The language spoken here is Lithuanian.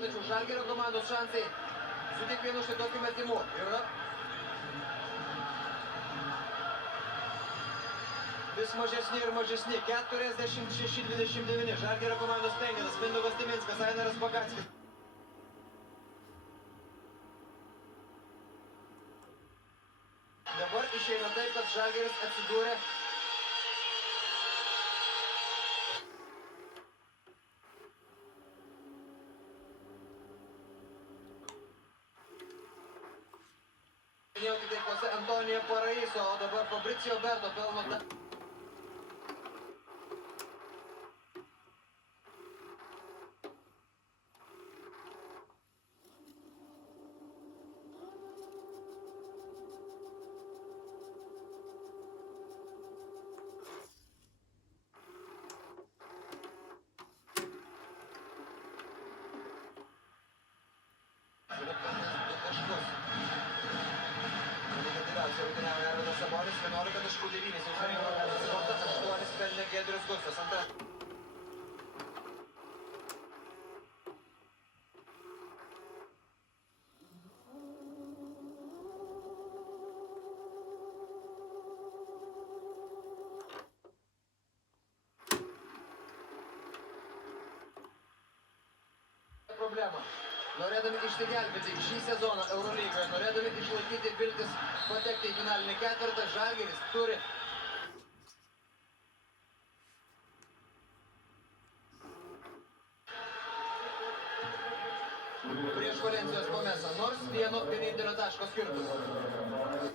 tačiau Žalgirio komandos šansai su kiekvienu štai tokiu metimu yra vis mažesni ir mažesni. 46-29. Žalgirio komandos penketas. Mindaugas Timinskas, Ainaras Bagackis. Dabar išeina taip, kad Žalgiris atsidūrė minėjau tik taip pose Antonijo Paraiso, o dabar Fabricio Berto pelno. Rungtyniauja Arvydas Sabonis, 11 taškų 9, jau surinko 8 pelnė Giedrius Gustas. Antra. Problema. Norėdami išsigelbėti šį sezoną Eurolygoje, norėdami išlaikyti viltis patekti į finalinį ketvirtą, Žalgiris turi prieš Valensijos Pomesą, nors vienintelio taško skirtumo.